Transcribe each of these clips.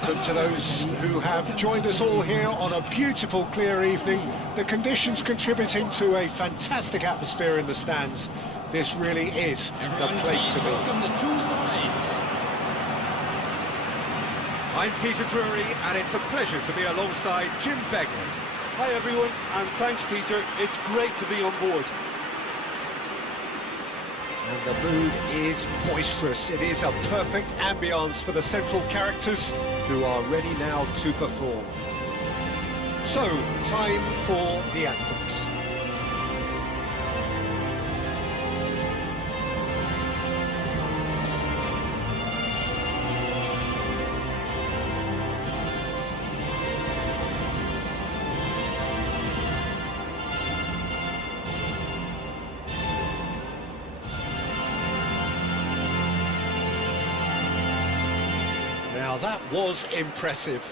welcome to those who have joined us all here on a beautiful, clear evening. The conditions contributing to a fantastic atmosphere in the stands. This really is the place to be. Welcome the two sides. I'm Peter Drury, and it's a pleasure to be alongside Jim Begley. Hi everyone, and thanks Peter, it's great to be on board. And the mood is boisterous. It is a perfect ambience for the central characters who are ready now to perform. So, time for the anthems. Now that was impressive.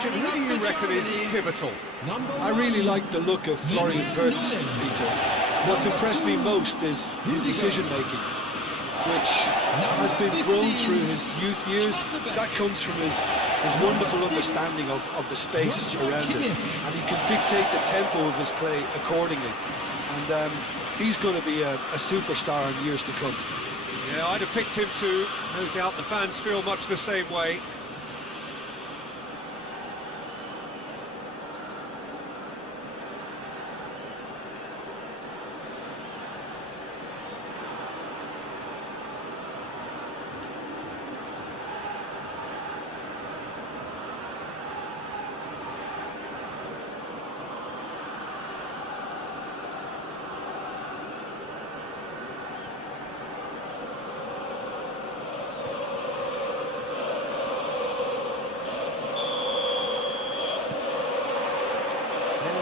Jim, who do you reckon is pivotal? I really like the look of Florian Wirtz, Peter. What's impressed me most is his decision-making, which has been grown through his youth years. That comes from his wonderful understanding of the space around him, and he can dictate the tempo of his play accordingly. And he's going to be a superstar in years to come. Yeah, I'd have picked him too. No doubt the fans feel much the same way.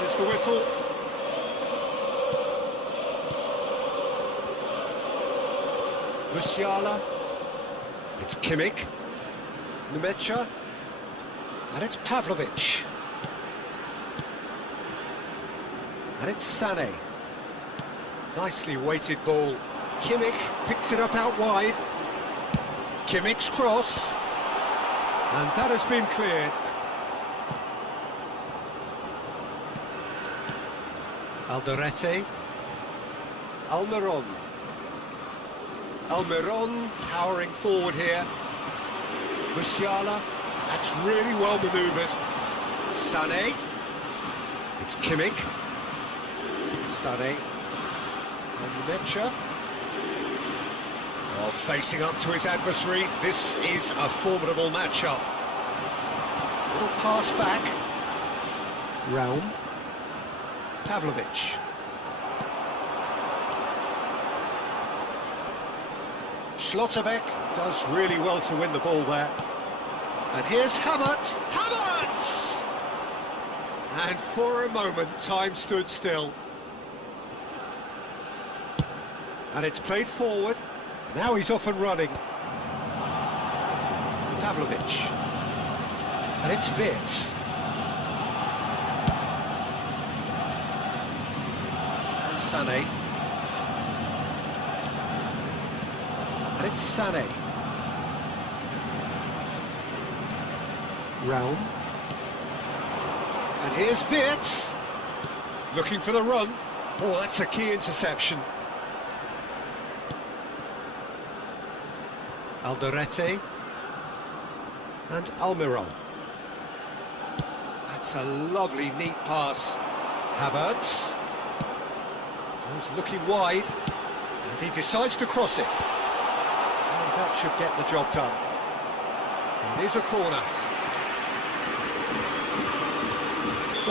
There's the whistle. Musiala. It's Kimmich. Numecha. And it's Pavlovic. And it's Sané. Nicely weighted ball. Kimmich picks it up out wide. Kimmich's cross. And that has been cleared. Alderete. Almiron. Almiron powering forward here. Musiala. That's really well manoeuvred. Sané. It's Kimmich. Sané. And Mecha. Oh, facing up to his adversary. This is a formidable matchup. Little pass back. Raum. Pavlovic. Schlotterbeck does really well to win the ball there. And here's Havertz. Havertz! And for a moment, time stood still. And it's played forward. Now he's off and running. Pavlovic. And it's Wirtz. Sané. And it's Sané. Raum. And here's Wirtz. Looking for the run. Oh, that's a key interception. Alderete. And Almiron. That's a lovely, neat pass. Havertz. He's looking wide, and he decides to cross it. And that should get the job done. It is a corner.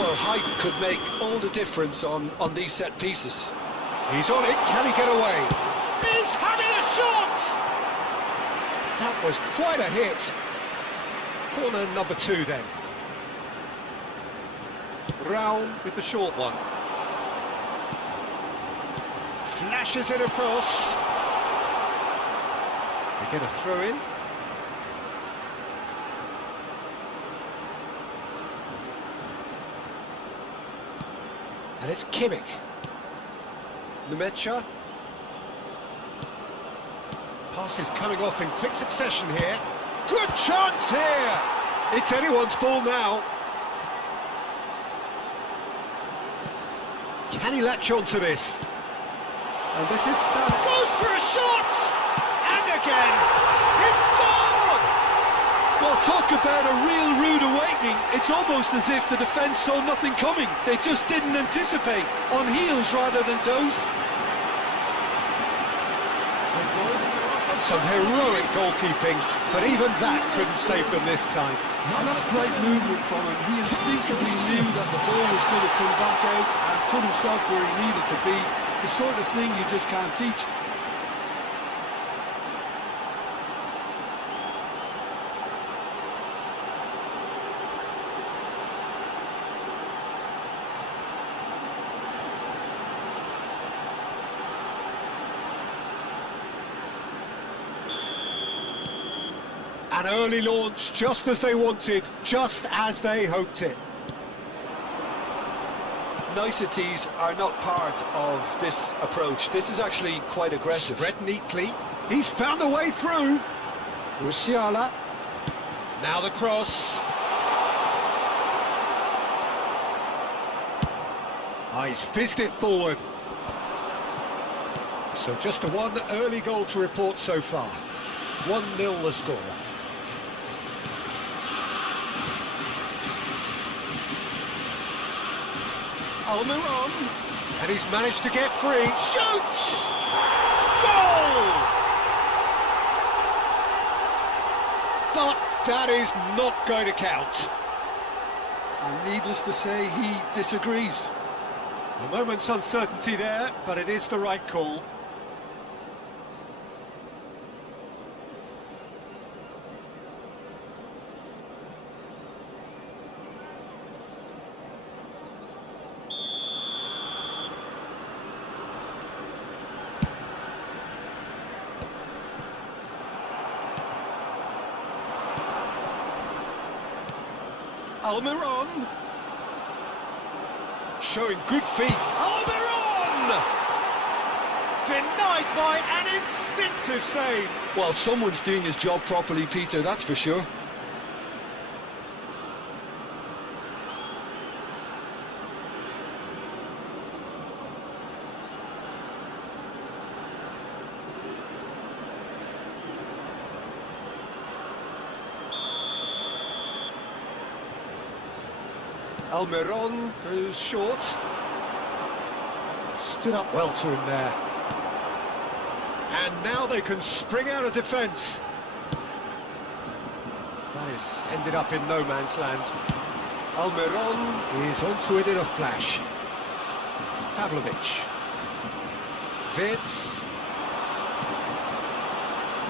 Well, height could make all the difference on these set pieces. He's on it, can he get away? He's having a shot! That was quite a hit. Corner number 2 then. Brown with the short one. Flashes it across. They get a throw in. And it's Kimmich. Nemecha. Pass is coming off in quick succession here. Good chance here! It's anyone's ball now. Can he latch on to this? And this is Sam. Goes for a shot! And again! He's scored! Well, talk about a real rude awakening. It's almost as if the defence saw nothing coming. They just didn't anticipate. On heels rather than toes. Some heroic goalkeeping, but even that couldn't save them this time. And that's great movement from him. He instinctively knew that the ball was going to come back out and put himself where he needed to be. The sort of thing you just can't teach. An early launch, just as they wanted, just as they hoped it. Niceties are not part of this approach. This is actually quite aggressive. Spread neatly. He's found a way through. Musiala. Now the cross. He's fizzed it forward. So just a one early goal to report so far. 1-0 the score. Almiron, and he's managed to get free. Shoots! Goal! But that is not going to count. And needless to say, he disagrees. A moment's uncertainty there, but it is the right call. Almiron, showing good feet. Almiron! Denied by an instinctive save. Well, someone's doing his job properly, Peter, that's for sure. Almiron goes short. Stood up well to him there. And now they can spring out of defence. That has ended up in no man's land. Almiron is onto it in a flash. Pavlovic. Vitz.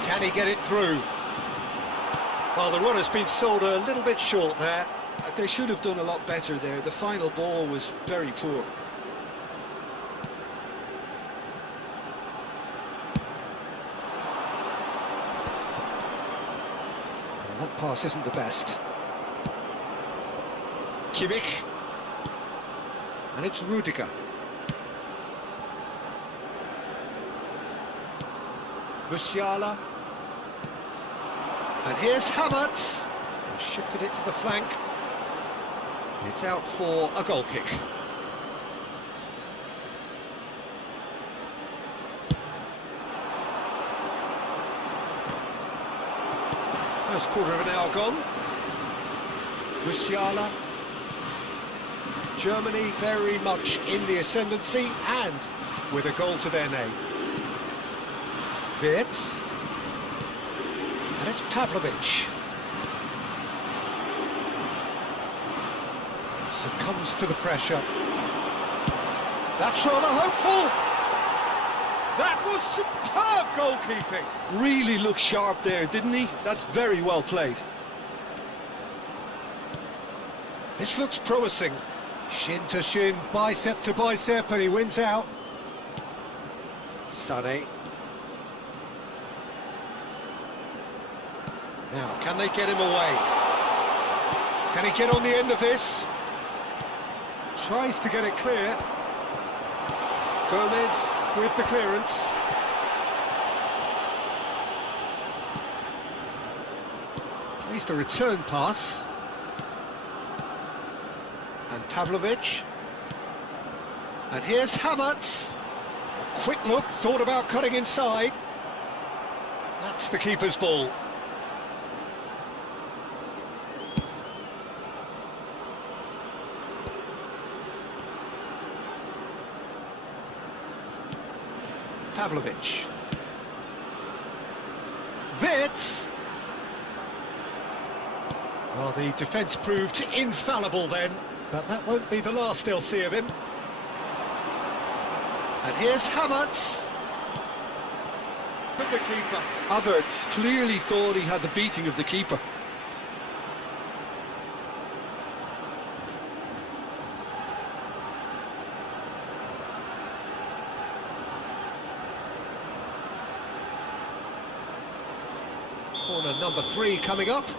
Can he get it through? Well, the run has been sold a little bit short there. They should have done a lot better there. The final ball was very poor. Well, that pass isn't the best. Kimmich. And it's Rudiger. Musiala. And here's Havertz. Shifted it to the flank. It's out for a goal kick. First quarter of an hour gone. Musiala. Germany very much in the ascendancy and with a goal to their name. Vitz. And it's Pavlovic. Succumbs to the pressure. That's rather hopeful. That was superb goalkeeping. Really looked sharp there, didn't he? That's very well played. This looks promising. Shin to shin, bicep to bicep, and he wins out. Sané. Now, can they get him away? Can he get on the end of this? Tries to get it clear. Gomez with the clearance. Plays the return pass. And Pavlovic. And here's Havertz. A quick look, thought about cutting inside. That's the keeper's ball. Pavlovic. Wirtz. Well, the defence proved infallible then, but that won't be the last they'll see of him. And here's Havertz. With the keeper. Havertz clearly thought he had the beating of the keeper. Corner number 3 coming up.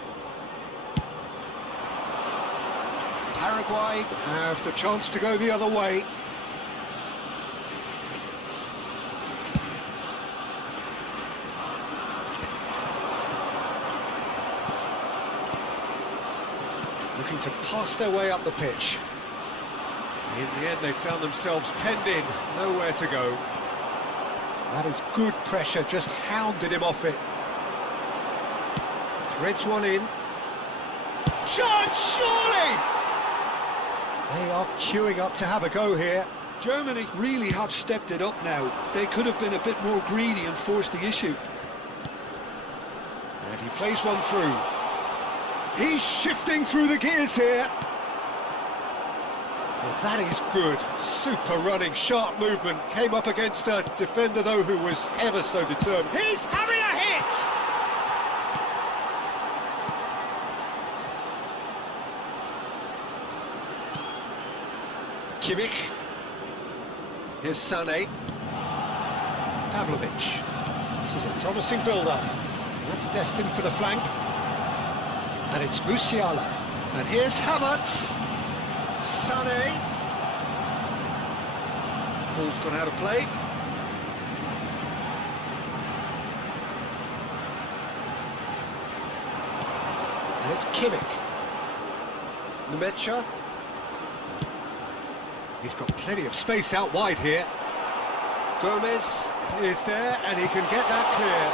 Paraguay have the chance to go the other way. Looking to pass their way up the pitch. In the end, they found themselves penned in, nowhere to go. That is good pressure, just hounded him off it. Threads one in. Chance, surely! They are queuing up to have a go here. Germany really have stepped it up now. They could have been a bit more greedy and forced the issue. And he plays one through. He's shifting through the gears here. Well, that is good. Super running, sharp movement. Came up against a defender, though, who was ever so determined. He's having a hit! Kimmich. Here's Sané. Pavlovic. This is a promising build-up. That's destined for the flank. And it's Musiala. And here's Havertz. Sané. Ball's gone out of play. And it's Kimmich. Numecha. He's got plenty of space out wide here. Gomez is there, and he can get that clear.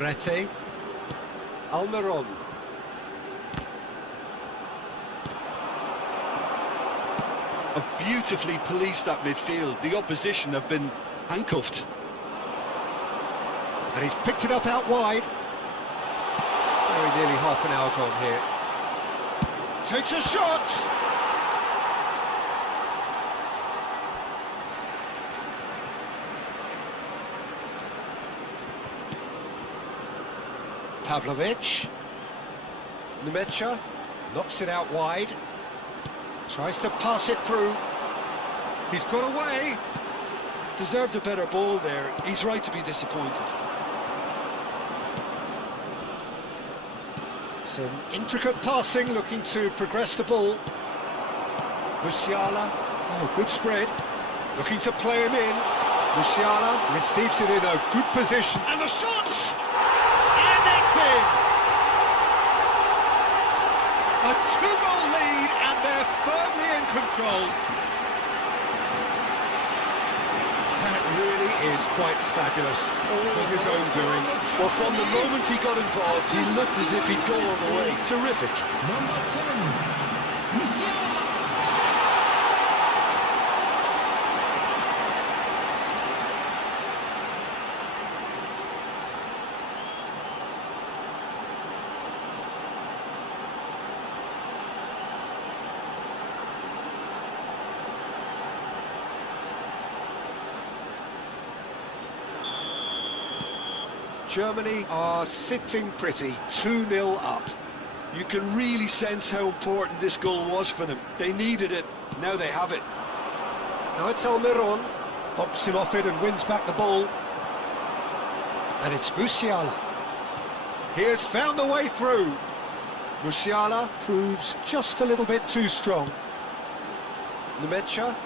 Alderete. Almiron. Have beautifully policed that midfield. The opposition have been handcuffed. And he's picked it up out wide. Very nearly half an hour gone here. Takes a shot! Pavlovic. Numecha knocks it out wide. Tries to pass it through. He's got away. Deserved a better ball there. He's right to be disappointed. Some intricate passing, looking to progress the ball. Musiala, oh, good spread. Looking to play him in. Musiala receives it in a good position. And the shot! And it's in! A 2-goal lead, and they're firmly in control. That really is quite fabulous, all of his own doing. Well, from the moment he got involved, he looked as if he'd go all the way. Terrific. Germany are sitting pretty, 2-0 up. You can really sense how important this goal was for them. They needed it, now they have it. Now it's Almiron, pops him off it and wins back the ball. And it's Musiala. He has found the way through. Musiala proves just a little bit too strong. Nemecha.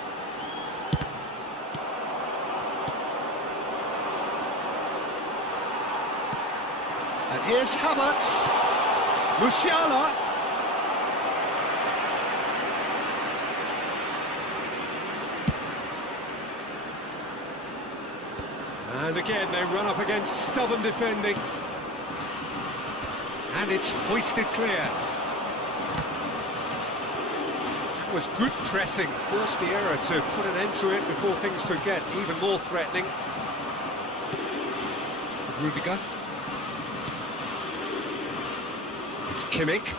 And here's Havertz. Musiala. And again they run up against stubborn defending. And it's hoisted clear. That was good pressing, forced the error to put an end to it before things could get even more threatening. Rudiger. It's Kimmich.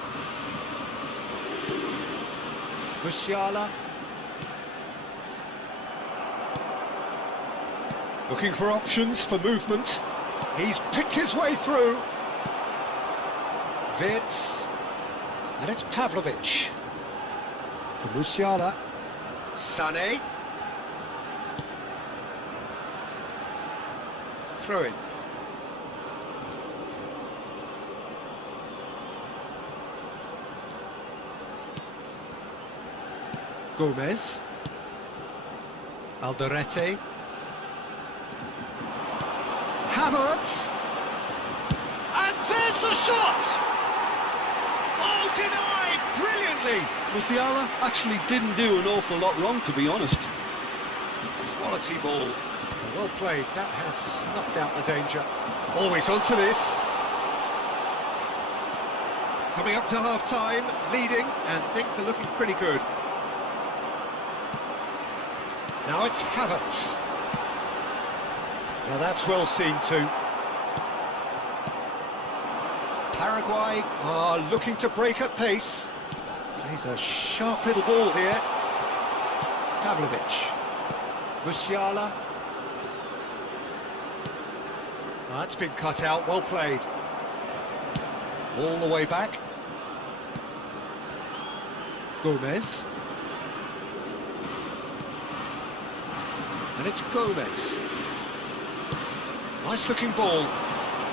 Musiala. Looking for options for movement. He's picked his way through. Wirtz. And it's Pavlovic. For Musiala. Sané. Throw in. Gomez. Alderete. Havertz. And there's the shot! Oh, denied brilliantly! Musiala actually didn't do an awful lot wrong, to be honest. Quality ball. Well played, that has snuffed out the danger. Always onto this. Coming up to half-time, leading, and things are looking pretty good. Now it's Havertz. Now that's well seen too. Paraguay are looking to break at pace. Plays a sharp little ball here. Pavlovic. Musiala. That's been cut out, well played. All the way back. Gomez. And it's Gomez. Nice looking ball.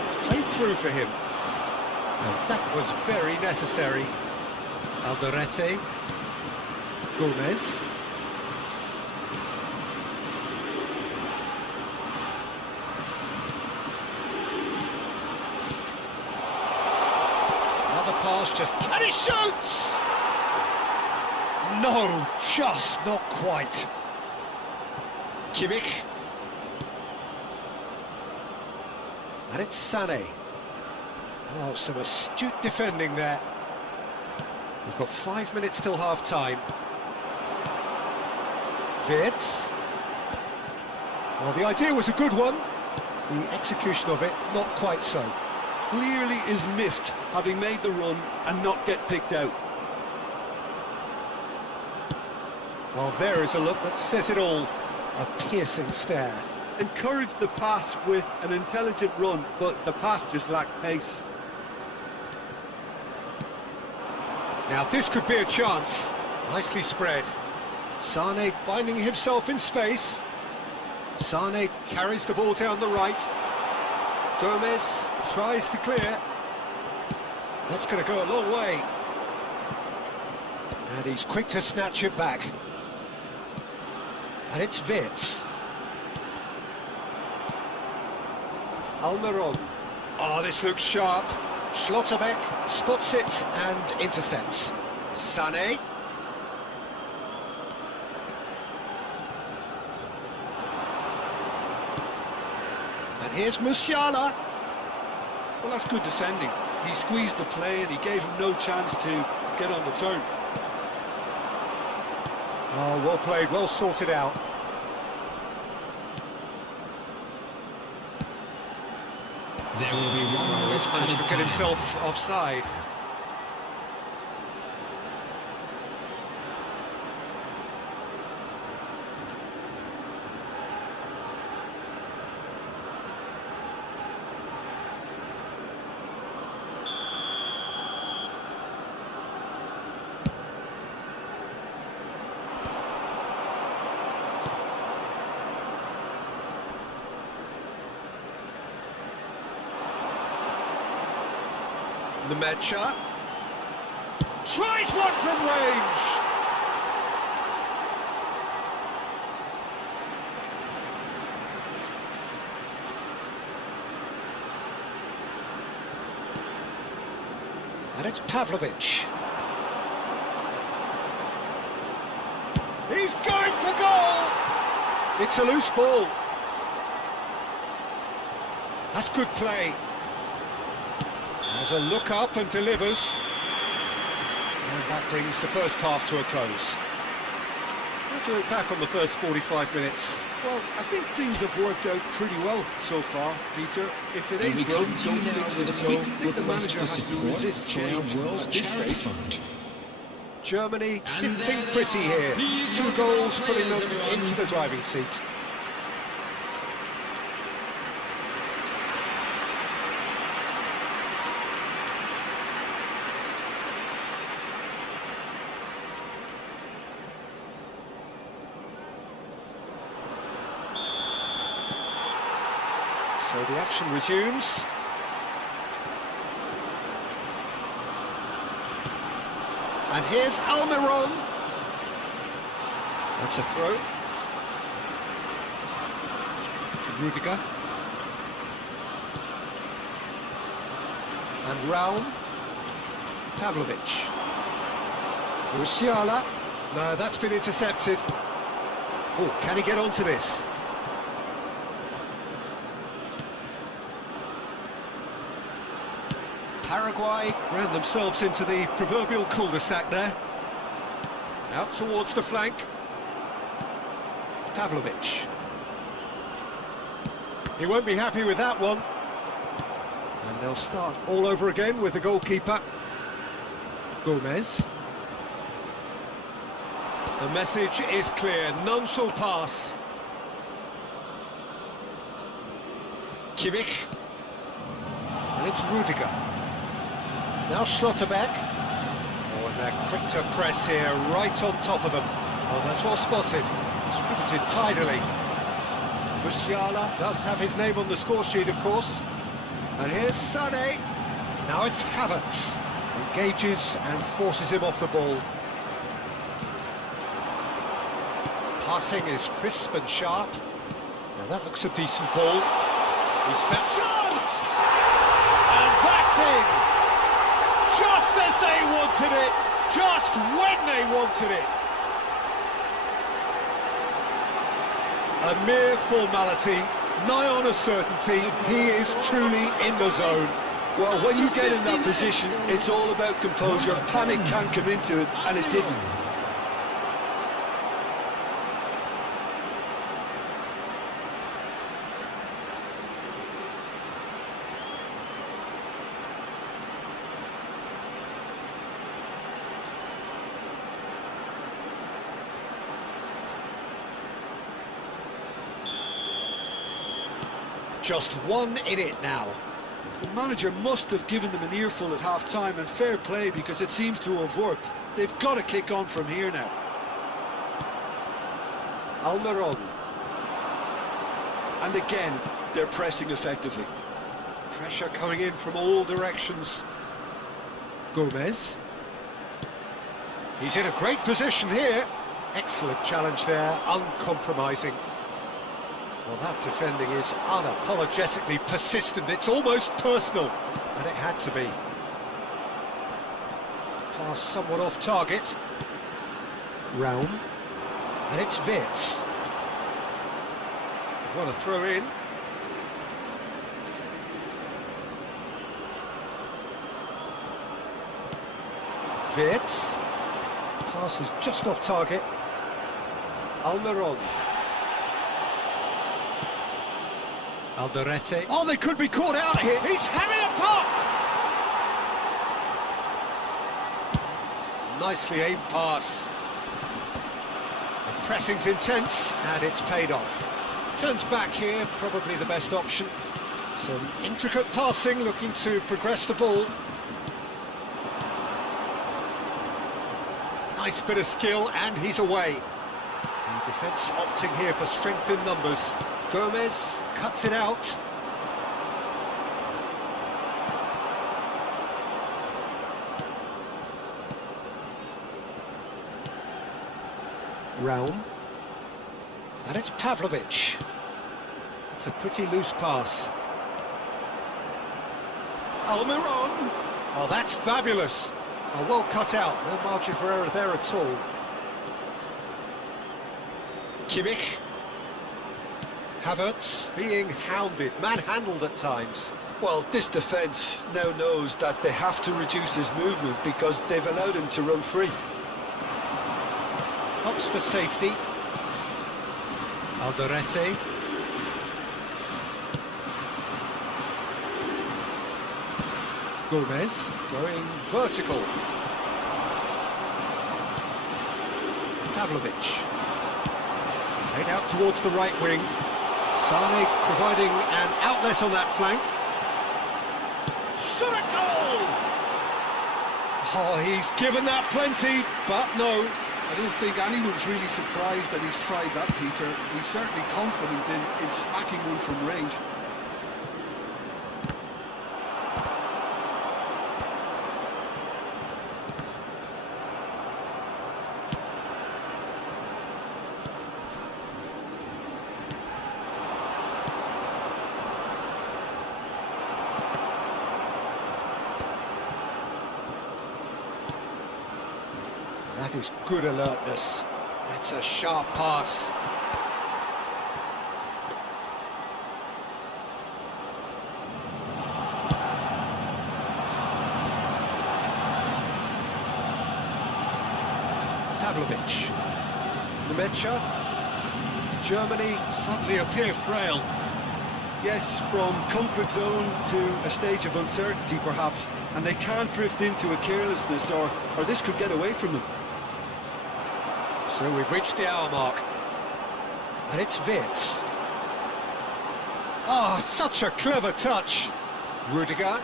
It's played through for him. And that was very necessary. Alderete. Gomez. Another pass, just... And he shoots! No, just not quite. Kimmich. And it's Sané. Oh, some astute defending there. We've got 5 minutes till half-time. Wirtz. Well, the idea was a good one. The execution of it, not quite so. Clearly is miffed, having made the run and not get picked out. Well, there is a look that says it all. A piercing stare. Encouraged the pass with an intelligent run, but the pass just lacked pace. Now this could be a chance. Nicely spread. Sané finding himself in space. Sané carries the ball down the right. Gomez tries to clear. That's going to go a long way. And he's quick to snatch it back. And it's Wirtz. Almiron. Oh, this looks sharp. Schlotterbeck spots it and intercepts. Sané. And here's Musiala. Well, that's good defending. He squeezed the play and he gave him no chance to get on the turn. Oh, well played, well sorted out. There will be one more. He's managed to get himself offside. Nemecha. Tries one from range. And it's Pavlovic. He's going for goal! It's a loose ball. That's good play. Has a look up and delivers. And that brings the first half to a close. What do you look back on the first 45 minutes? Well, I think things have worked out pretty well so far, Peter. If it ain't broke, don't fix it. So I think the manager has to resist change at this stage. Germany sitting pretty here. 2 goals putting them into the driving seat. So the action resumes. And here's Almiron. That's a throw. Rudiger. And Raum. Pavlovic. Musiala. No, that's been intercepted. Oh, can he get onto this? Paraguay ran themselves into the proverbial cul-de-sac there. Out towards the flank. Pavlovic. He won't be happy with that one. And they'll start all over again with the goalkeeper. Gomez. The message is clear, none shall pass. Kimmich. And it's Rudiger. Now Schlotterbeck. Oh, and they're quick to press here, right on top of them. Oh, that's well spotted. Distributed tidily. Musiala does have his name on the score sheet, of course. And here's Sané. Now it's Havertz. Engages and forces him off the ball. Passing is crisp and sharp. Now that looks a decent ball. He's found chance! And that's in! Just as they wanted it, just when they wanted it. A mere formality, nigh on a certainty, he is truly in the zone. Well, when you get in that position, it's all about composure. Panic can come into it, and it didn't. Just one in it now. The manager must have given them an earful at half-time, and fair play, because it seems to have worked. They've got to kick on from here now. Almiron. And again, they're pressing effectively. Pressure coming in from all directions. Gomez. He's in a great position here. Excellent challenge there, uncompromising. Well, that defending is unapologetically persistent. It's almost personal, and it had to be. Pass somewhat off target. Raum. And it's Wirtz. What a throw in. Wirtz. Pass is just off target. Almiron. Alderete. Oh, they could be caught out here. He's having a pop! Nicely aimed pass. The pressing's intense, and it's paid off. Turns back here, probably the best option. Some intricate passing, looking to progress the ball. Nice bit of skill, and he's away. The defence opting here for strength in numbers. Gomez cuts it out. Realm. And it's Pavlovic. It's a pretty loose pass. Almiron. Oh, that's fabulous. Oh, well cut out. No margin for error there at all. Kimmich. Havertz being hounded, manhandled at times. Well, this defence now knows that they have to reduce his movement because they've allowed him to run free. Opts for safety. Alderete. Gomez going vertical. Pavlovic. Played out towards the right wing. Sane providing an outlet on that flank. Shot a goal! Oh, he's given that plenty, but no. I don't think anyone's really surprised that he's tried that, Peter. He's certainly confident in smacking one from range. That is good alertness. That's a sharp pass. Pavlovic. Nemecha. Germany suddenly appear frail. Yes, from comfort zone to a stage of uncertainty, perhaps, and they can't drift into a carelessness, or this could get away from them. So we've reached the hour mark. And it's Wirtz. Oh, such a clever touch. Rudiger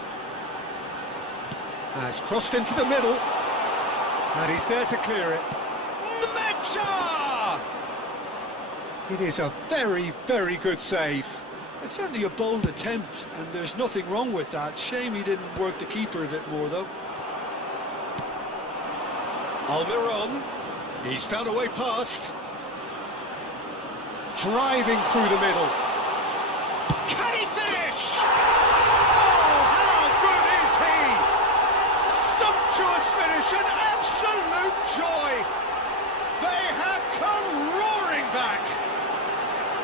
has crossed into the middle. And he's there to clear it. Nemecha! It is a very, very good save. It's certainly a bold attempt, and there's nothing wrong with that. Shame he didn't work the keeper a bit more, though. Almiron. He's found a way past. Driving through the middle. Can he finish? Oh, how good is he? Sumptuous finish, an absolute joy. They have come roaring back.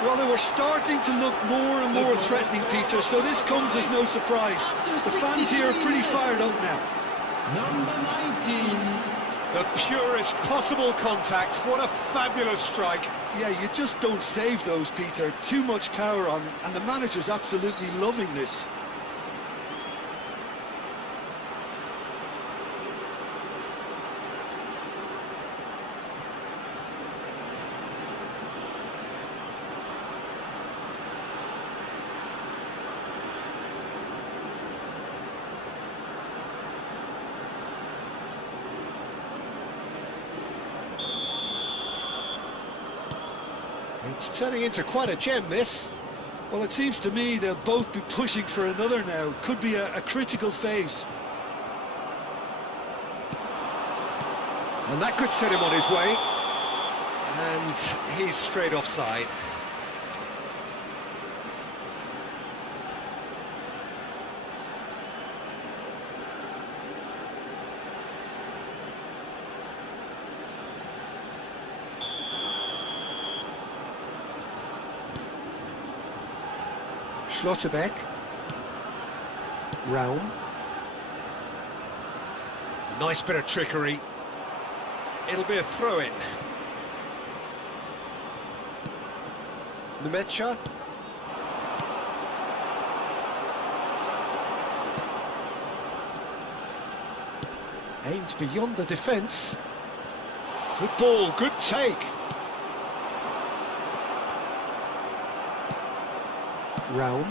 Well, they were starting to look more and more threatening, Peter, so this comes as no surprise. The fans here are pretty fired up now. Number 19. The purest possible contact. What a fabulous strike. Yeah, you just don't save those, Peter. Too much power on, and the manager's absolutely loving this. It's turning into quite a gem, this. Well, it seems to me they'll both be pushing for another now. Could be a critical phase. And that could set him on his way. And he's straight offside. Schlotterbeck. Realm. Nice bit of trickery. It'll be a throw-in. Nemecha. Aimed beyond the defence. Good ball, good take. Realm.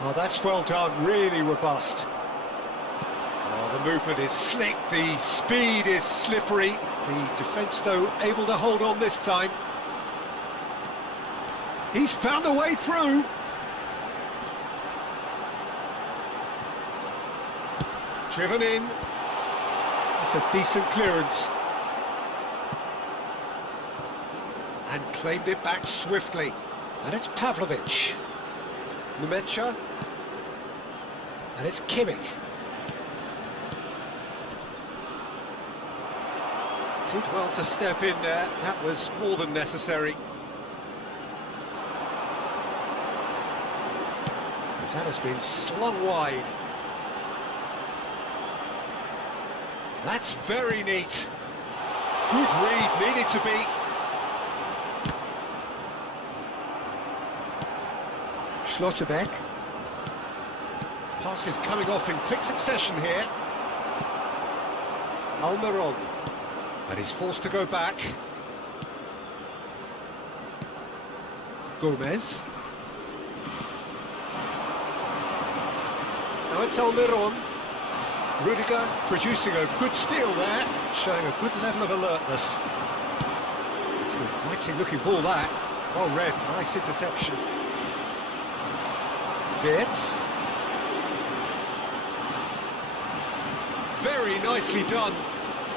Oh, that's well done, really robust. Oh, the movement is slick, the speed is slippery. The defence, though, able to hold on this time. He's found a way through. Driven in. That's a decent clearance. And claimed it back swiftly. And it's Pavlovic. Numecha. And it's Kimmich. Did well to step in there. That was more than necessary. That has been slung wide. That's very neat. Good read, needed to be. Schlotterbeck. Passes coming off in quick succession here. Almiron. But he's forced to go back. Gomez. Now it's Almiron. Rudiger producing a good steal there, showing a good level of alertness. It's an inviting looking ball that. Well read, nice interception. Wirtz. Very nicely done.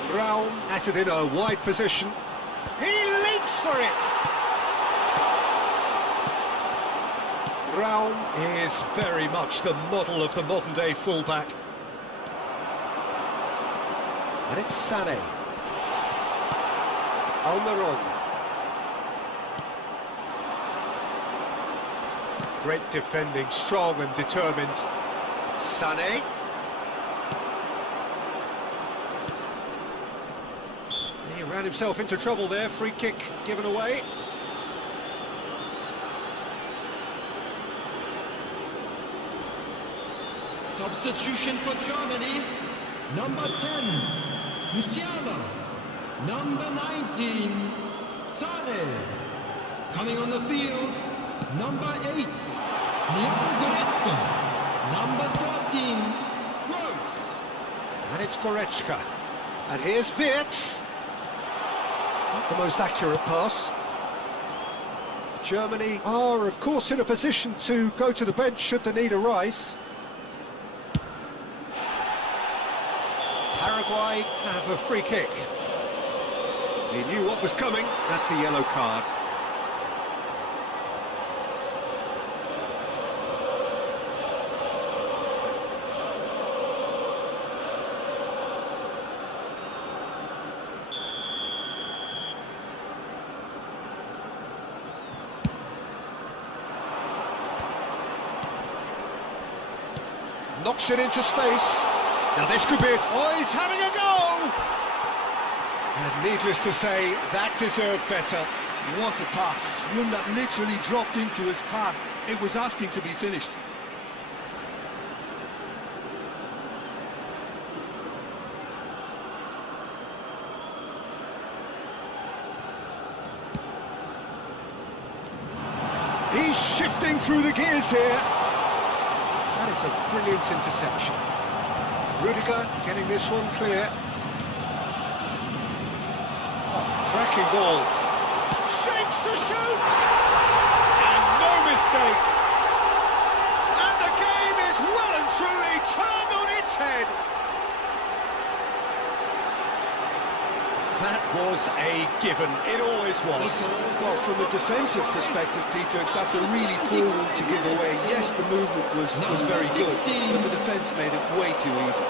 Brown has it in a wide position. He leaps for it! Brown is very much the model of the modern-day fullback. And it's Sané. Almiron. Great defending, strong and determined. Sané. He ran himself into trouble there, free kick given away. Substitution for Germany. Number 10, Musiala. Number 19, Sane. Coming on the field, number 8, Leon Goretzka. Number 13, Gross. And it's Goretzka. And here's Wirtz. Not the most accurate pass. Germany are, of course, in a position to go to the bench should the need arise. Paraguay have a free kick. He knew what was coming. That's a yellow card. Knocks it into space. Now this could be it. Oh, he's having a go! And needless to say, that deserved better. What a pass. One that literally dropped into his path. It was asking to be finished. He's shifting through the gears here. That is a brilliant interception. Rudiger getting this one clear. Oh, cracking ball. Shapes to shoot! And no mistake! And the game is well and truly turned on its head! That was a given. It always was. Well, from a defensive perspective, Peter, that's a really poor one to give away. Yes, the movement was very good, but the defence made it way too easy.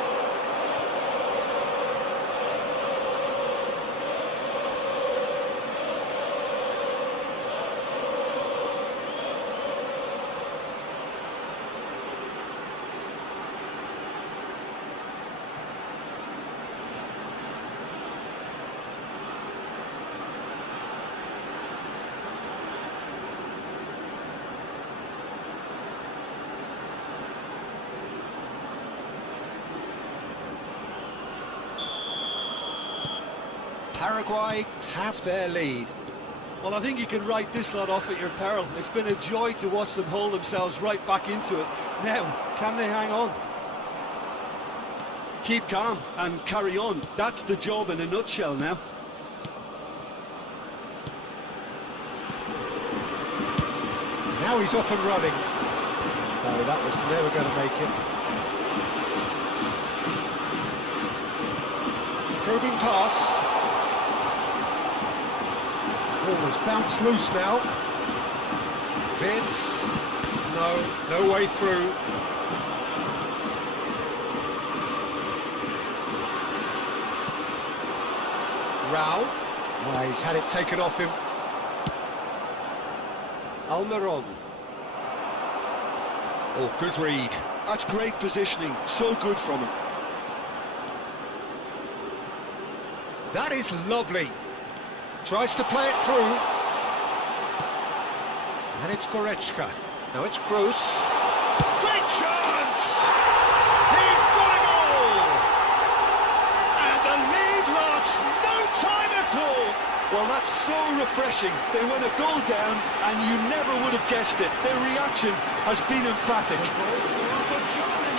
Paraguay have their lead. Well, I think you can write this lot off at your peril. It's been a joy to watch them hold themselves right back into it. Now, can they hang on? Keep calm and carry on. That's the job in a nutshell now. Now he's off and running. No, that was never going to make it. Probing pass. Ball has bounced loose now. Vince. No way through. Rao. He's had it taken off him. Almiron. Oh, good read. That's great positioning, so good from him. That is lovely. Tries to play it through. And it's Goretzka. Now it's Gross. Great chance! He's got a goal! And the lead lost no time at all. Well, that's so refreshing. They went a goal down, and you never would have guessed it. Their reaction has been emphatic.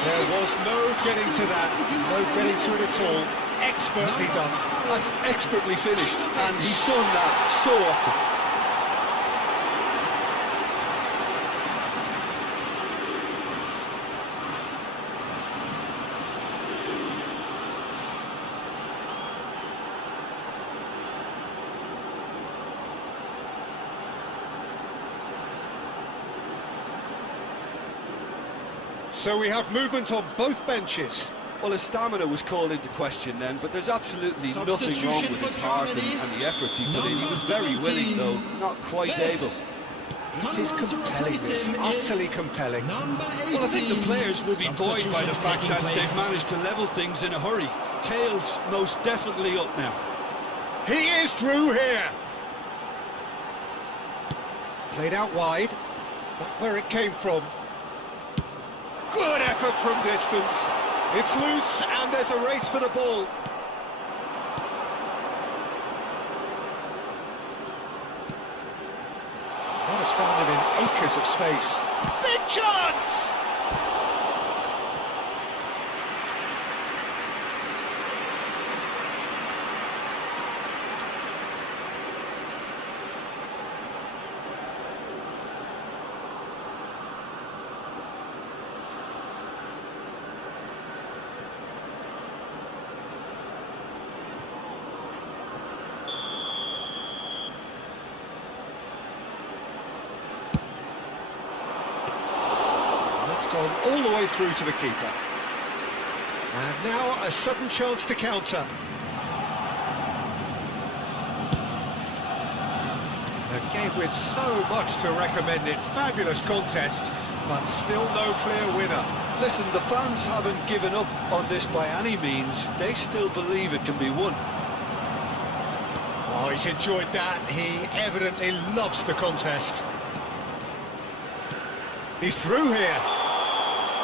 There was no getting to that, no getting to it at all. Expertly done. That's expertly finished, and he's done that so often. So we have movement on both benches. Well, his stamina was called into question then, but there's absolutely nothing wrong with his heart and the efforts he put in. He was very willing, though, not quite able. It is compelling, this, utterly compelling. Well, I think the players will be buoyed by the fact that they've managed to level things in a hurry. Tails most definitely up now. He is through here. Played out wide, but where it came from. Good effort from distance. It's loose, and there's a race for the ball. That has found him in acres of space. Big chance! Gone all the way through to the keeper. And now a sudden chance to counter. A game with so much to recommend it. Fabulous contest, but still no clear winner. Listen, the fans haven't given up on this by any means. They still believe it can be won. Oh, he's enjoyed that. He evidently loves the contest. He's through here.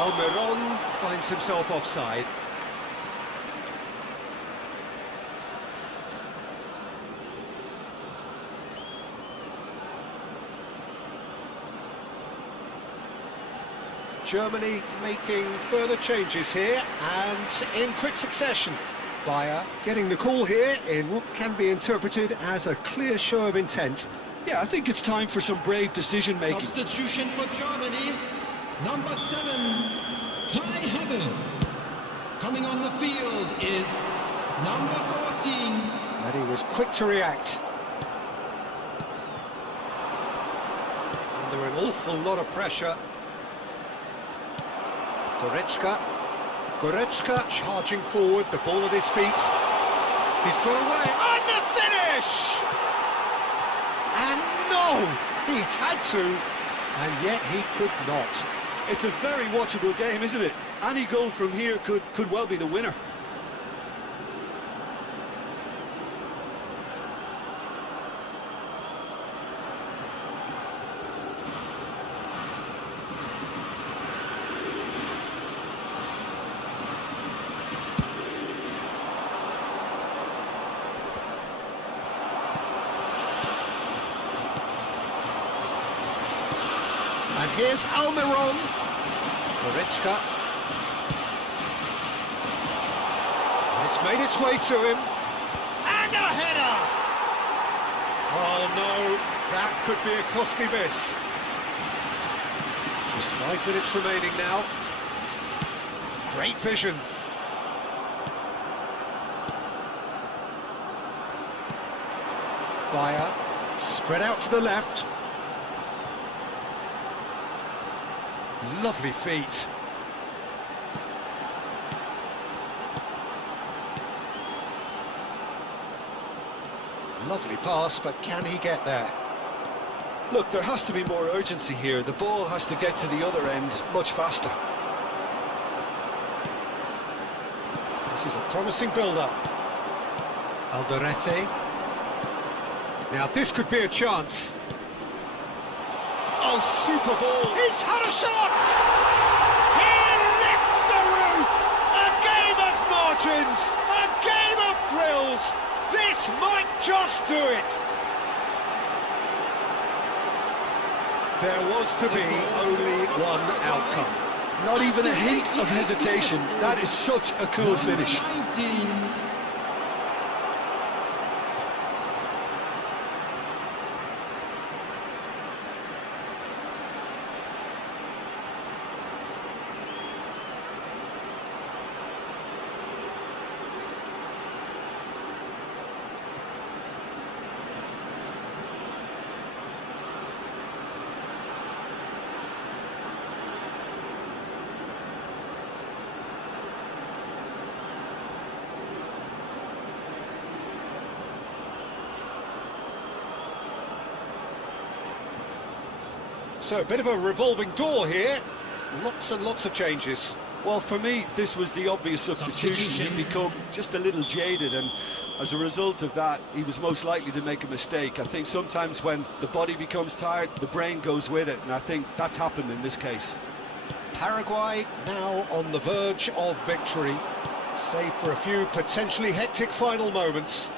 Almiron finds himself offside. Germany making further changes here, and in quick succession. Bayer getting the call here in what can be interpreted as a clear show of intent. Yeah, I think it's time for some brave decision-making. Substitution for Germany. Number 7, Kai Havertz. Coming on the field is number 14. And he was quick to react. Under an awful lot of pressure. Goretzka charging forward, the ball at his feet. He's got away, and the finish! And no! He had to, and yet he could not. It's a very watchable game, isn't it? Any goal from here could well be the winner. And here's Almiron. Goretzka. And it's made its way to him. And a header! Oh no, that could be a costly miss. Just 5 minutes remaining now. Great vision. Bayer, spread out to the left. Lovely feet. Lovely pass, but can he get there? Look, there has to be more urgency here. The ball has to get to the other end much faster. This is a promising build-up. Alderete. Now this could be a chance. Oh, super ball! He's had a shot! He lifts the roof! A game of margins! A game of thrills! This might just do it! There was to be only one outcome. Not even a hint of hesitation. That is such a cool finish. 19. So, a bit of a revolving door here. Lots and lots of changes. Well, for me, this was the obvious substitution. He'd become just a little jaded, and as a result of that, he was most likely to make a mistake. I think sometimes when the body becomes tired, the brain goes with it, and I think that's happened in this case. Paraguay now on the verge of victory, save for a few potentially hectic final moments.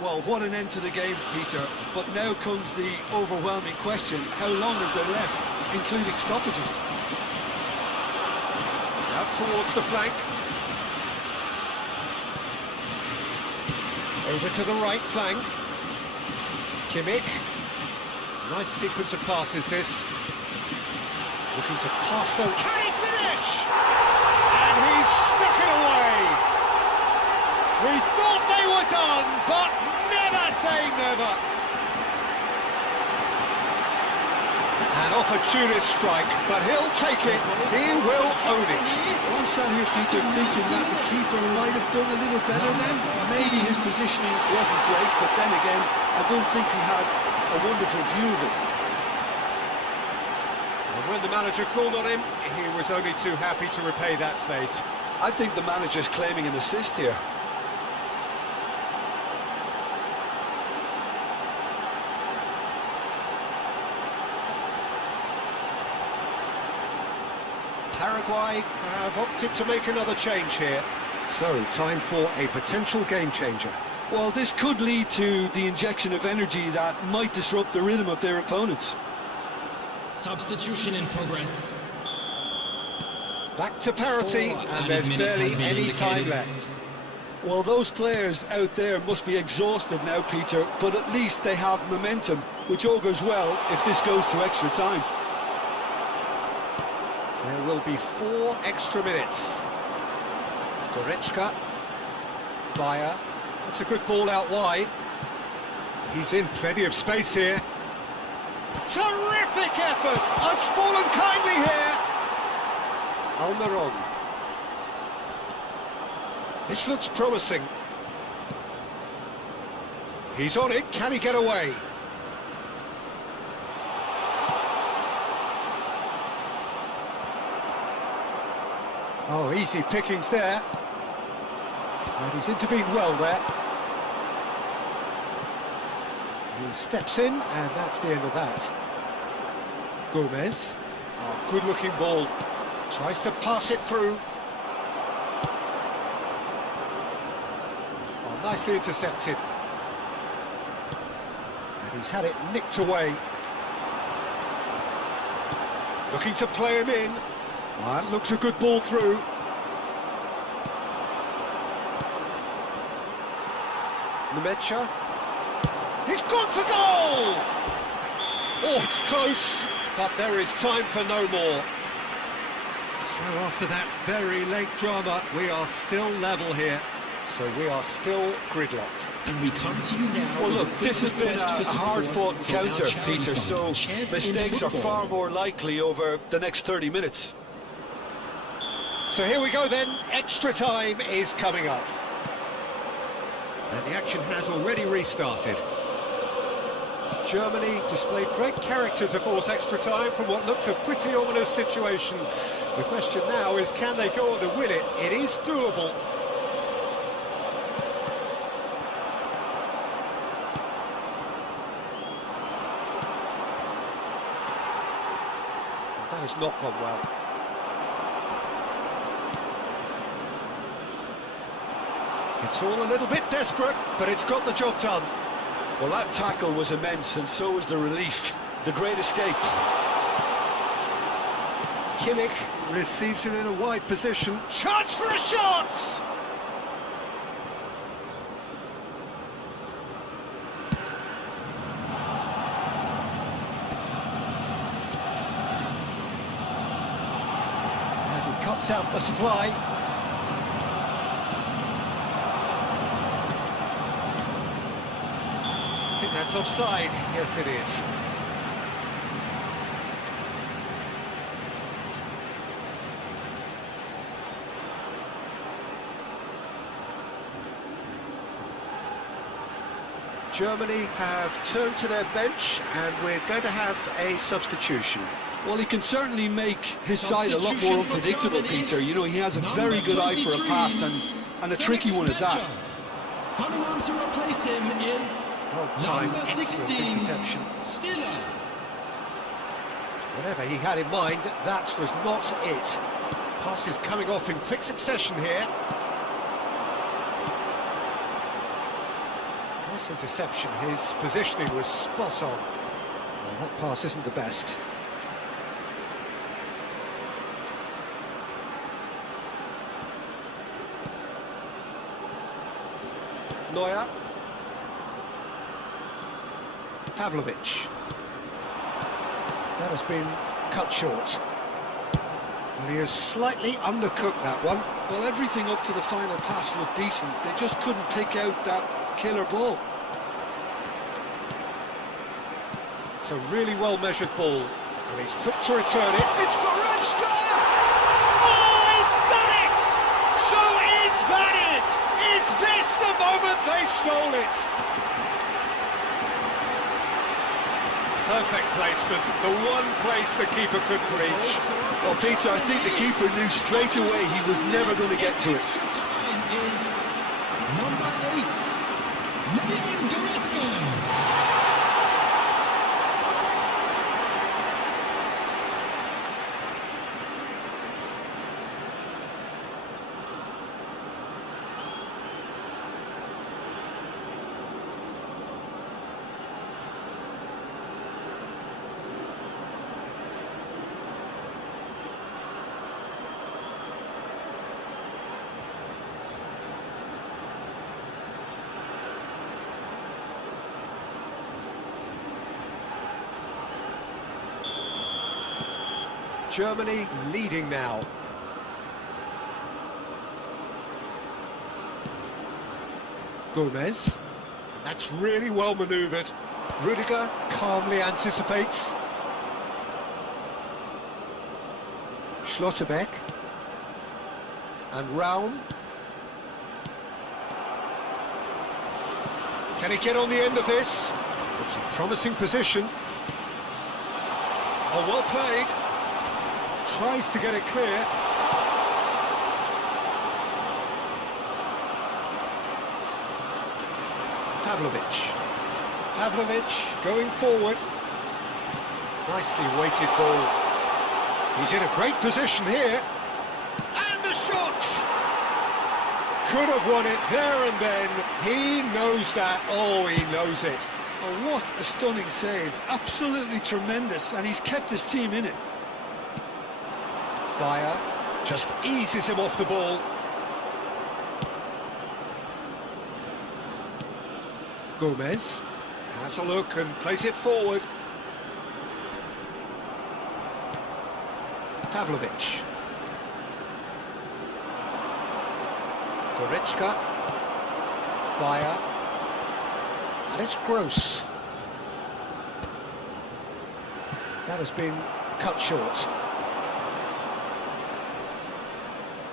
Well, what an end to the game, Peter. But now comes the overwhelming question: how long is there left, including stoppages? Out towards the flank. Over to the right flank. Kimmich. Nice sequence of passes, this. Looking to pass them. Can he finish? And he's stuck it away. We thought they were done, but never say never. An opportunist strike, but he'll take it. He will own it. Well, I'm sat here, Peter, thinking that the keeper might have done a little better then. Maybe his positioning wasn't great, but then again, I don't think he had a wonderful view of it. And when the manager called on him, he was only too happy to repay that faith. I think the manager's claiming an assist here. Paraguay have opted to make another change here. So, time for a potential game changer. Well, this could lead to the injection of energy that might disrupt the rhythm of their opponents. Substitution in progress. Back to parity, and there's barely any time left. Well, those players out there must be exhausted now, Peter, but at least they have momentum, which augurs well if this goes to extra time. There will be 4 extra minutes. Goretzka. Bayer. That's a good ball out wide. He's in plenty of space here. Terrific effort! Has fallen kindly here. Almiron. This looks promising. He's on it. Can he get away? Oh, easy pickings there. And he's intervened well there. He steps in, and that's the end of that. Gomez. Oh, good-looking ball. Tries to pass it through. Oh, nicely intercepted. And he's had it nicked away. Looking to play him in. That looks a good ball through. Nemecha. He's gone for goal! Oh, it's close, but there is time for no more. So after that very late drama, we are still level here. So we are still gridlocked. And we come to you now. Well, with look, quick this has been request a for hard-fought support for our counter, charity Peter, fund, so Chance in mistakes are Football. far more likely over the next 30 minutes. So here we go then, extra time is coming up. And the action has already restarted. Germany displayed great character to force extra time from what looked a pretty ominous situation. The question now is, can they go on to win it? It is doable. That has not gone well. It's all a little bit desperate, but it's got the job done. Well, that tackle was immense, and so was the relief. The great escape. Kimmich receives it in a wide position. Chance for a shot! And he cuts out the supply. I think that's offside. Yes, it is. Germany have turned to their bench, and we're going to have a substitution. Well, he can certainly make his side a lot more unpredictable, Peter. You know, he has a very good eye for a pass, and a tricky one at that. Coming on to replace him is Well timed, number excellent 16, interception. Stiller. Whatever he had in mind, that was not it. Passes coming off in quick succession here. Nice interception, his positioning was spot on. Well, that pass isn't the best. Neuer. Pavlovic. That has been cut short. And he has slightly undercooked that one. Well, everything up to the final pass looked decent. They just couldn't pick out that killer ball. It's a really well-measured ball. And he's quick to return it. It's Goretzka! Oh, is that it? So is that it? Is this the moment they stole it? Perfect placement, the one place the keeper couldn't reach. Well, Peter, I think the keeper knew straight away he was never going to get to it. Extra time is number 8, Leon Goretzka. Germany leading now. Gomez. That's really well manoeuvred. Rudiger calmly anticipates. Schlotterbeck. And Raum. Can he get on the end of this? It's a promising position. Oh, well played. Tries to get it clear. Pavlovic going forward. Nicely weighted ball. He's in a great position here. And the shot! Could have won it there and then. He knows that. Oh, he knows it. Oh, what a stunning save. Absolutely tremendous, and he's kept his team in it. Bayer just eases him off the ball. Gomez has a look and plays it forward. Pavlovic. Goretzka. Bayer. And it's Gross. That has been cut short.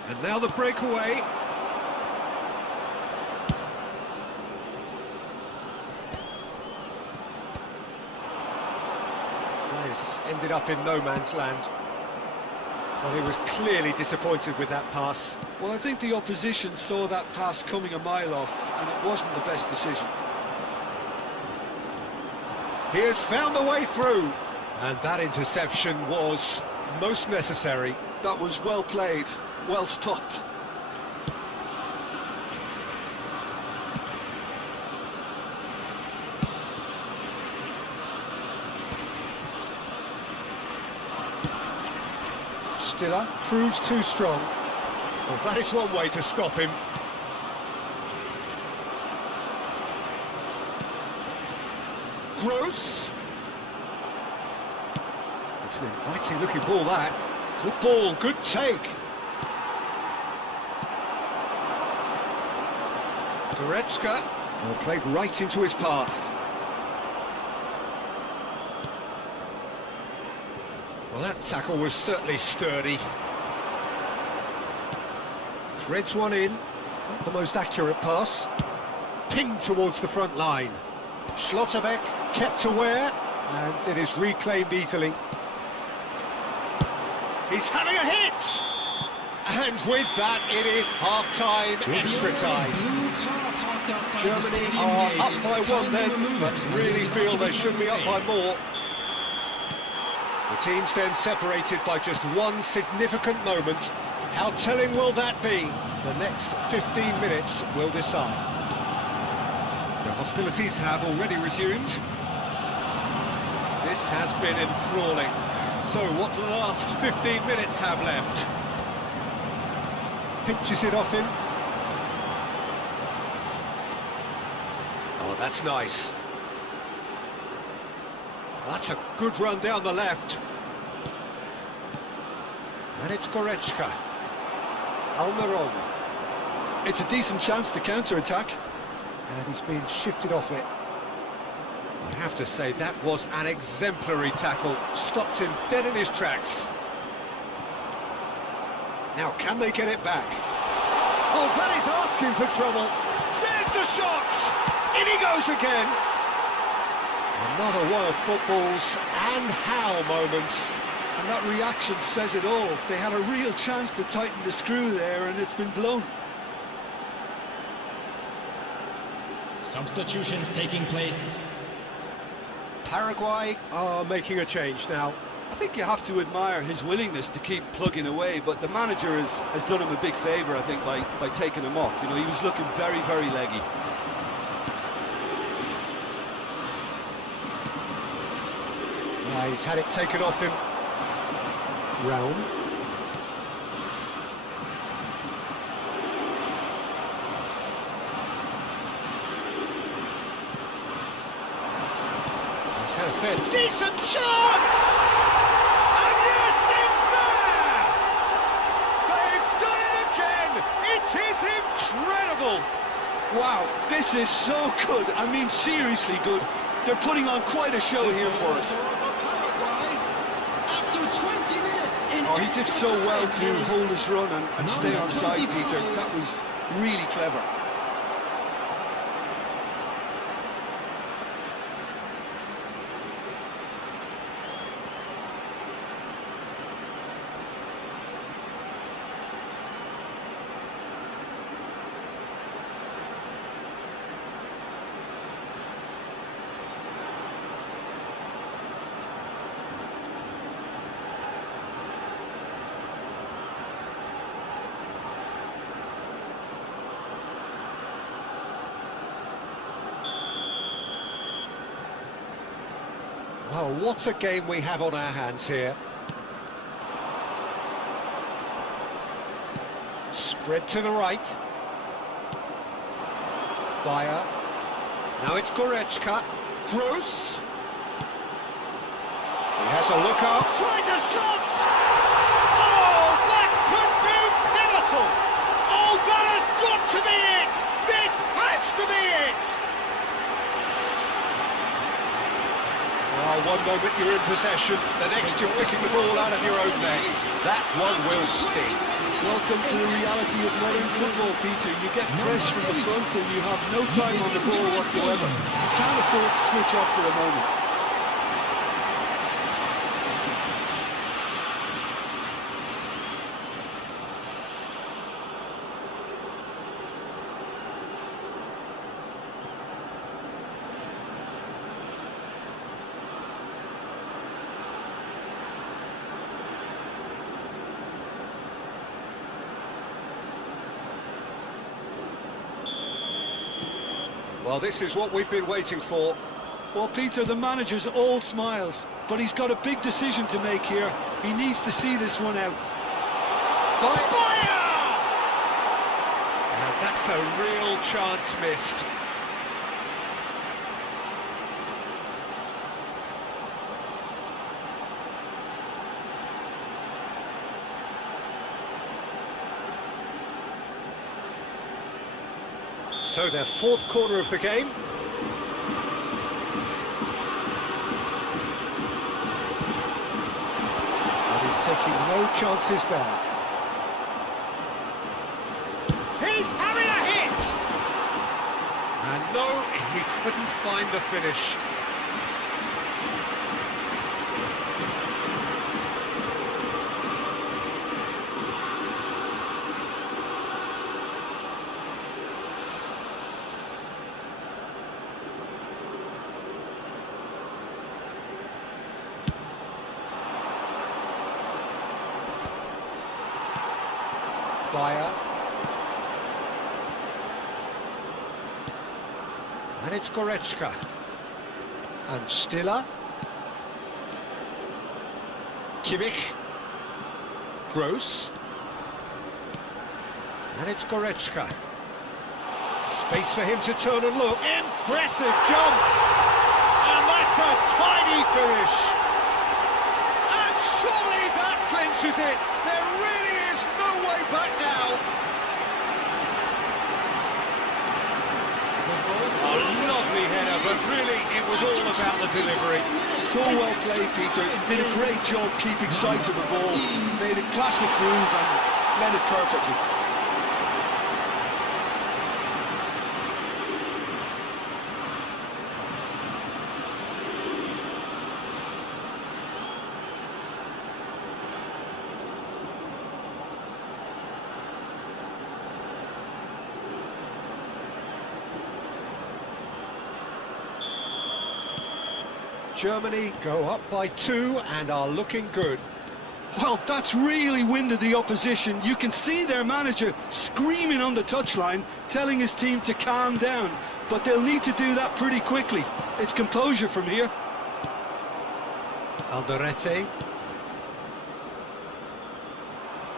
And now the breakaway. This ended up in no man's land. Well, he was clearly disappointed with that pass. Well, I think the opposition saw that pass coming a mile off, and it wasn't the best decision. He has found a way through. And that interception was most necessary. That was well played, well stopped. Stiller proves too strong. Well, that is one way to stop him. Gross. It's an inviting looking ball, that. Good ball, good take. Goretzka. Well, played right into his path. Well, that tackle was certainly sturdy. Threads one in. Not the most accurate pass. Pinged towards the front line. Schlotterbeck kept aware, and it is reclaimed easily. He's having a hit! And with that, it is half-time, extra time. Germany are up by one then, but really feel they should be up by more. The team's then separated by just one significant moment. How telling will that be? The next 15 minutes will decide. The hostilities have already resumed. This has been enthralling. So what do the last 15 minutes have left? Pinches it off him. Oh, that's nice. That's a good run down the left. And it's Goretzka. Almiron. It's a decent chance to counter-attack. And he's been shifted off it. I have to say, that was an exemplary tackle. Stopped him dead in his tracks. Now, can they get it back? Oh, that is asking for trouble. There's the shot! In he goes again. Another one of football's and how moments. And that reaction says it all. They had a real chance to tighten the screw there, and it's been blown. Substitutions taking place. Paraguay are making a change now. I think you have to admire his willingness to keep plugging away, but the manager has done him a big favour, I think, by taking him off. You know, he was looking very, very leggy. He's had it taken off him. Round. He's had a fair decent chance! And yes, it's there! They've done it again! It is incredible! Wow, this is so good. I mean, seriously good. They're putting on quite a show here for us. After 20 minutes in Oh, he did so well to hold his run and stay on side, Peter. That was really clever. Oh, what a game we have on our hands here. Spread to the right. Bayer. Now it's Goretzka. Gross. He has a look out. Tries a shot! Oh, that could be pivotal! Oh, that has got to be it! This has to be it! One moment you're in possession, the next you're picking the ball out of your own net. That one will sting. Welcome to the reality of modern football, Peter. You get press from the front and you have no time on the ball whatsoever. You can't afford to switch off for a moment. Well, this is what we've been waiting for. Well, Peter, the manager's all smiles, but he's got a big decision to make here. He needs to see this one out. Fire! And that's a real chance missed. So their fourth corner of the game. And he's taking no chances there. He's having a hit! And no, he couldn't find the finish. Bayer. And it's Goretzka. And Stiller. Kimmich. Gross. And it's Goretzka. Space for him to turn and look. Impressive jump! And that's a tiny finish! And surely that clinches it! There really is no way back now! A lovely header, but really it was all about the delivery. So well played, Peter. Did a great job keeping sight of the ball. Made a classic move and led it perfectly. Germany go up by 2 and are looking good. Well, that's really winded the opposition. You can see their manager screaming on the touchline, telling his team to calm down. But they'll need to do that pretty quickly. It's composure from here. Alderete.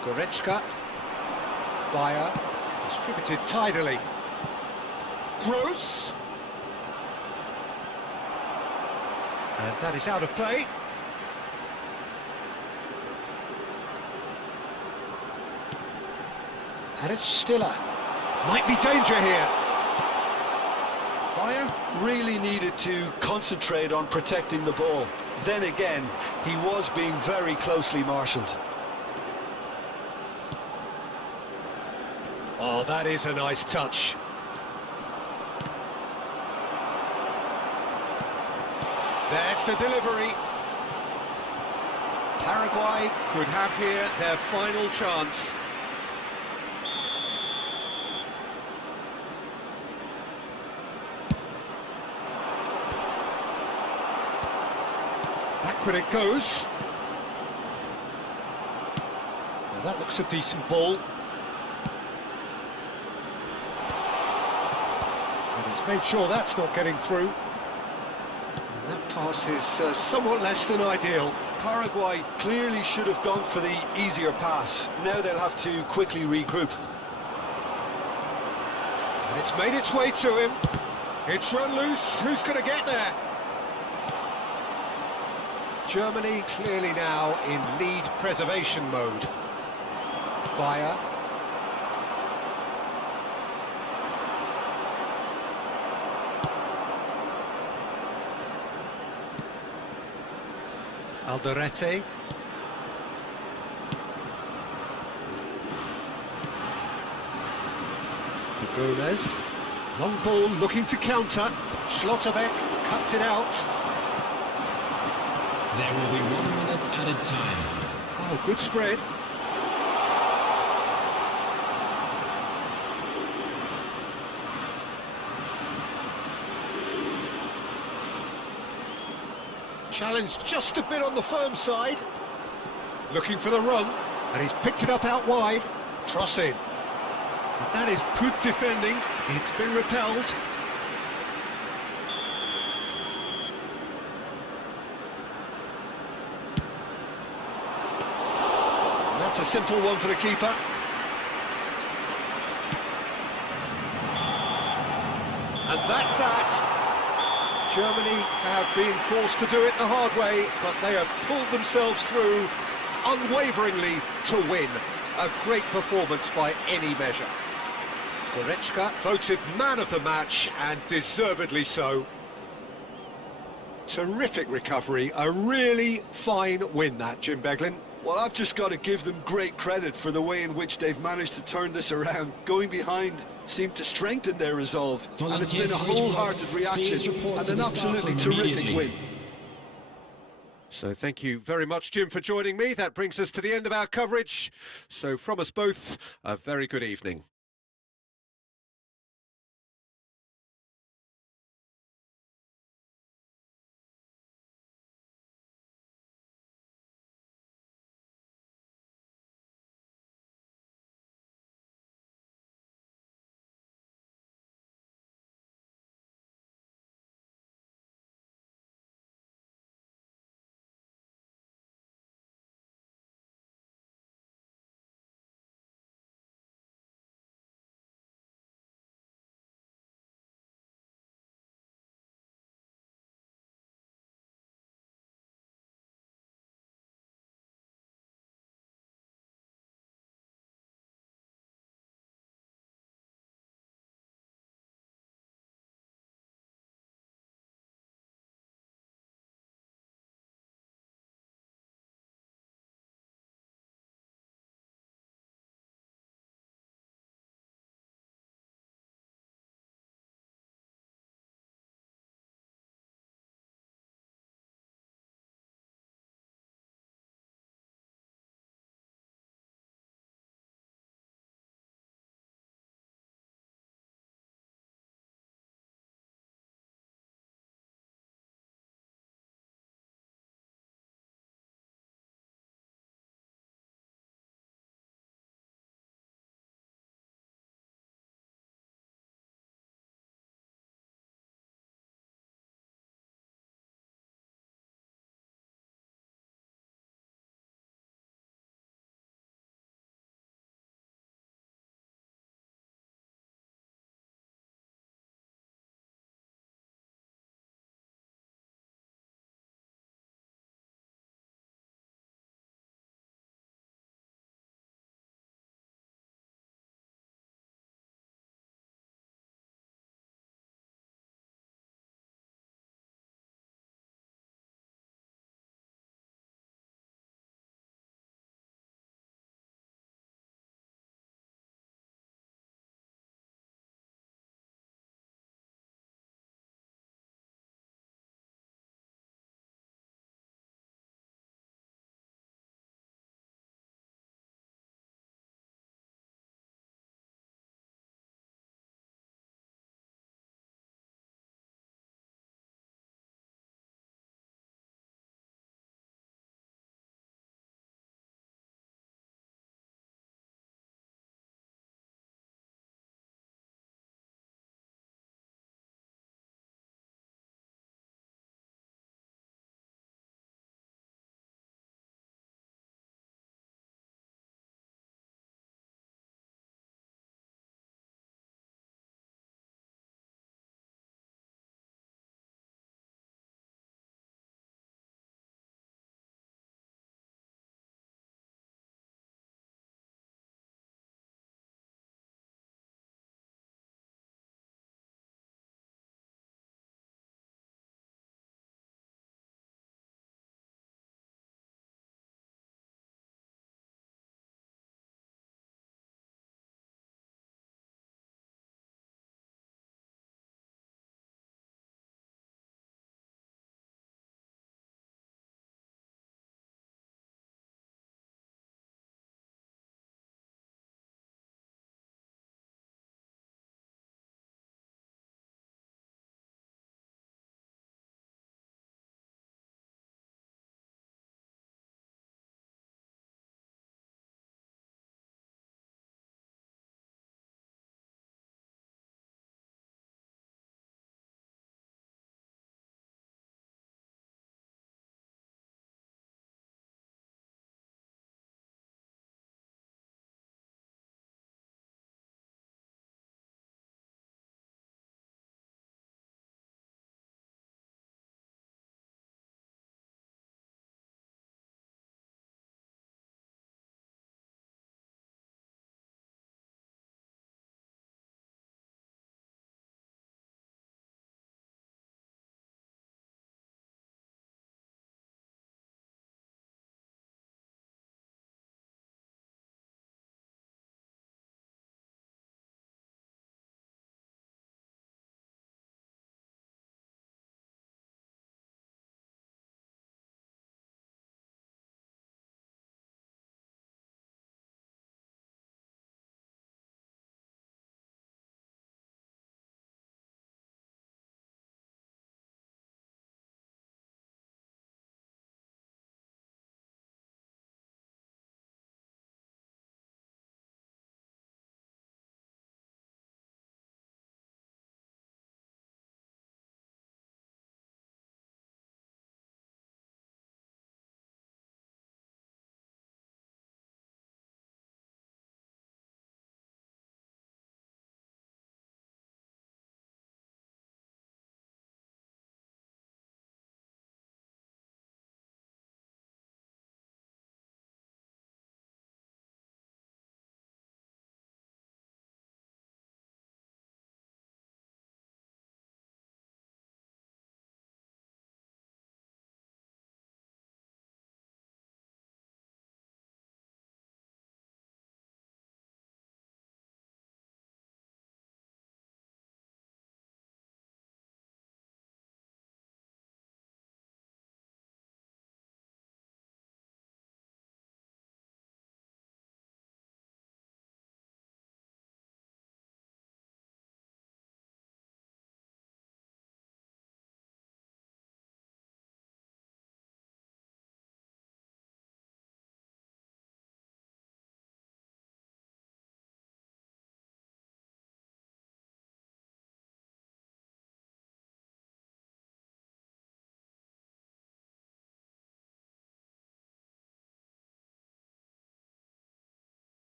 Goretzka. Bayer. Distributed tidily. Gross. And that is out of play. And it's Stiller. Might be danger here. Bayer really needed to concentrate on protecting the ball. Then again, he was being very closely marshalled. Oh, that is a nice touch. There's the delivery. Paraguay could have here their final chance. Backward it goes. Now that looks a decent ball. And he's made sure that's not getting through. That pass is somewhat less than ideal. Paraguay clearly should have gone for the easier pass. Now they'll have to quickly regroup. And it's made its way to him. It's run loose. Who's going to get there? Germany clearly now in lead preservation mode. Bayer. Alderete. To Gomez. Long ball looking to counter. Schlotterbeck cuts it out. There will be 1 minute added time. Oh, good spread. Challenged just a bit on the firm side. Looking for the run, and he's picked it up out wide. Cross in. But that is good defending. It's been repelled. That's a simple one for the keeper. And that's that. Germany have been forced to do it the hard way, but they have pulled themselves through unwaveringly to win. A great performance by any measure. Goretzka voted man of the match, and deservedly so. Terrific recovery, a really fine win that, Jim Beglin. Well, I've just got to give them great credit for the way in which they've managed to turn this around. Going behind seemed to strengthen their resolve, and it's been a wholehearted reaction and an absolutely terrific win. So thank you very much, Jim, for joining me. That brings us to the end of our coverage. So from us both, a very good evening.